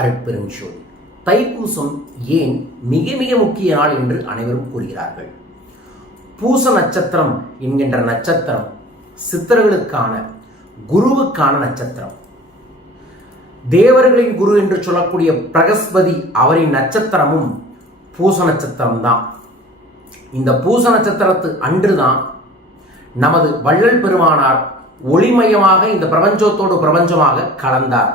அருட்பெரும் ஜோதி. தைப்பூசம் ஏன் மிக மிக முக்கிய நாள் என்று அனைவரும் கூறுகிறார்கள். பூச நட்சத்திரம் என்கின்ற நட்சத்திரம் சித்தர்களுக்கான குருவுக்கான நட்சத்திரம். தேவர்களின் குரு என்று சொல்லக்கூடிய பிரகஸ்பதி அவரின் நட்சத்திரமும் பூச நட்சத்திரம்தான். இந்த பூச நட்சத்திரத்து அன்றுதான் நமது வள்ளல் பெருமானார் ஒளிமயமாக இந்த பிரபஞ்சத்தோடு பிரபஞ்சமாக கலந்தார்.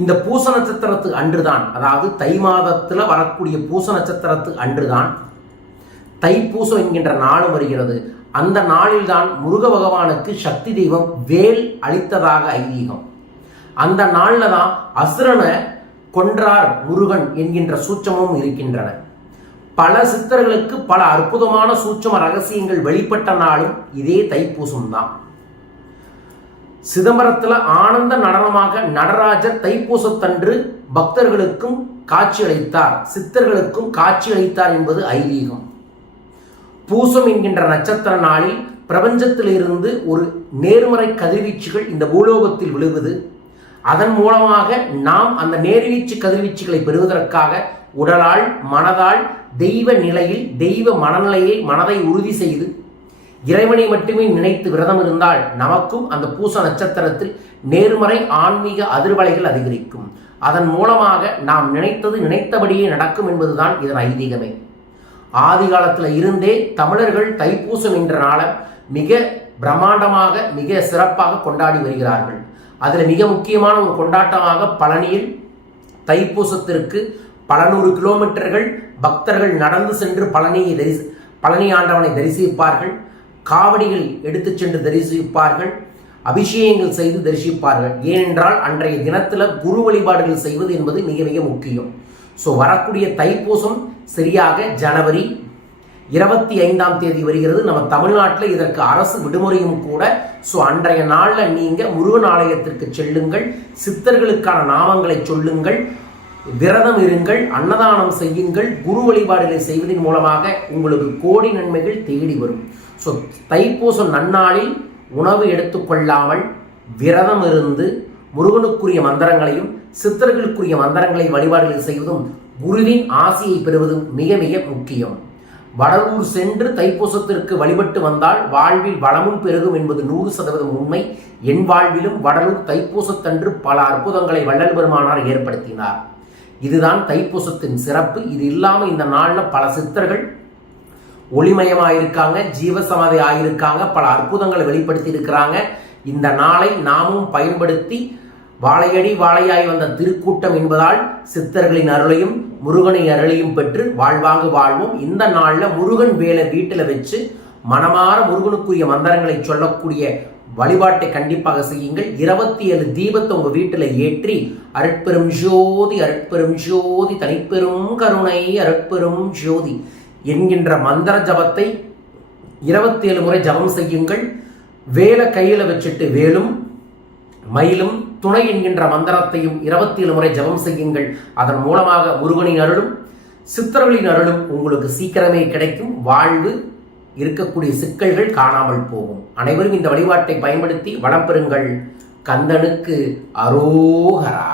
இந்த பூச நட்சத்திரத்து அன்றுதான், அதாவது தை மாதத்தில் வரக்கூடிய பூச நட்சத்திரத்து அன்றுதான் தைப்பூசம் என்கின்ற நாளும் வருகிறது. அந்த நாளில்தான் முருக பகவானுக்கு சக்தி தெய்வம் வேல் அளித்ததாக ஐதீகம். அந்த நாளில் தான் அசுரனை கொன்றார் முருகன் என்கின்ற சூட்சமும் இருக்கின்றன. பல சித்தர்களுக்கு பல அற்புதமான சூட்சம ரகசியங்கள் வெளிப்பட்ட நாளும் இதே தைப்பூசம் தான். சிதம்பரத்தில் ஆனந்த நடனமாக நடராஜர் தைப்பூசத்தன்று பக்தர்களுக்கும் காட்சியளித்தார், சித்தர்களுக்கும் காட்சியளித்தார் என்பது ஐதீகம். பூசம் என்கின்ற நட்சத்திர நாளில் பிரபஞ்சத்திலிருந்து ஒரு நேர்மறை கதிர்வீச்சுகள் இந்த பூலோகத்தில் விழுவது. அதன் மூலமாக நாம் அந்த நேர்வீச்சு கதிர்வீச்சுகளை பெறுவதற்காக உடலால் மனதால் தெய்வ நிலையில் தெய்வ மனநிலையை மனதை உறுதி செய்து இறைவனை மட்டுமே நினைத்து விரதம் இருந்தால் நமக்கும் அந்த பூச நட்சத்திரத்தில் நேர்மறை ஆன்மீக அதிர்வலைகள் அதிகரிக்கும். அதன் மூலமாக நாம் நினைத்தது நினைத்தபடியே நடக்கும் என்பதுதான் இதன் ஐதீகமே. ஆதி காலத்தில் இருந்தே தமிழர்கள் தைப்பூசம் என்ற நாளை மிக பிரம்மாண்டமாக மிக சிறப்பாக கொண்டாடி வருகிறார்கள். அதில் மிக முக்கியமான ஒரு கொண்டாட்டமாக பழனியில் தைப்பூசத்திற்கு பல நூறு கிலோமீட்டர்கள் பக்தர்கள் நடந்து சென்று பழனி ஆண்டவனை தரிசிப்பார்கள். காவடிகள் எடுத்து சென்று தரிசிப்பார்கள். அபிஷேகங்கள் செய்து தரிசிப்பார்கள். ஏனென்றால் அன்றைய தினத்தில் குரு வழிபாடுகள் செய்வது என்பது மிக மிக முக்கியம். ஸோ வரக்கூடிய தைப்பூசம் சரியாக ஜனவரி 25 வருகிறது. நம்ம தமிழ்நாட்டில் இதற்கு அரசு விடுமுறையும் கூட. ஸோ அன்றைய நாளில் நீங்கள் முருகன் ஆலயத்திற்கு செல்லுங்கள், சித்தர்களுக்கான நாமங்களை சொல்லுங்கள், விரதம் இருங்கள், அன்னதானம் செய்யுங்கள். குரு வழிபாடுகளை செய்வதன் மூலமாக உங்களுக்கு கோடி நன்மைகள் தேடி வரும். ஸோ தைப்பூசம் நன்னாளில் உணவு எடுத்துக்கொள்ளாமல் விரதம் இருந்து முருகனுக்குரிய மந்திரங்களையும் சித்தர்களுக்குரிய மந்திரங்களை வழிபாடுகள் செய்வதும் குருவின் ஆசியை பெறுவதும் மிக மிக முக்கியம். வடலூர் சென்று தைப்பூசத்திற்கு வழிபட்டு வந்தால் வாழ்வில் வளமும் பெருகும் என்பது 100% உண்மை. என் வாழ்விலும் வடலூர் தைப்பூசத்தன்று பல அற்புதங்களை வள்ளல் பெருமானார் ஏற்படுத்தினார். இதுதான் தைப்பூசத்தின் சிறப்பு. இது இல்லாமல் இந்த நாளில் பல சித்தர்கள் ஒளிமயமாயிருக்காங்க, ஜீவசமாதி ஆயிருக்காங்க, பல அற்புதங்களை வெளிப்படுத்தி இருக்கிறாங்க. இந்த நாளை நாமும் பயன்படுத்தி வாழையடி வாழையாய் வந்த திருக்கூட்டம் என்பதால் சித்தர்களின் அருளையும் முருகனின் அருளையும் பெற்று வாழ்வாங்கு வாழ்வோம். இந்த நாளில் முருகன் வேலை வீட்டில் வச்சு மனமாற முருகனுக்குரிய மந்திரங்களை சொல்லக்கூடிய வழிபாட்டை கண்டிப்பாக செய்யுங்கள். 27 தீபத்தை உங்கள் வீட்டில் ஏற்றி அருட்பெரும் ஜோதி அருட்பெரும் ஜோதி தனிப்பெரும் கருணை அருட்பெரும் ஜோதி என்கின்ற மந்திர ஜபத்தை 27 முறை ஜபம் செய்யுங்கள். வேலை கையில் வச்சுட்டு வேலும் மயிலும் துணை என்கின்ற மந்திரத்தையும் 27 முறை ஜபம் செய்யுங்கள். அதன் மூலமாக முருகனின் அருளும் சித்தர்களின் அருளும் உங்களுக்கு சீக்கிரமே கிடைக்கும். வாழ்வு இருக்கக்கூடிய சிக்கல்கள் காணாமல் போகும். அனைவரும் இந்த வழிபாட்டை பயன்படுத்தி வளம் பெறுங்கள். கந்தனுக்கு அரோகரா.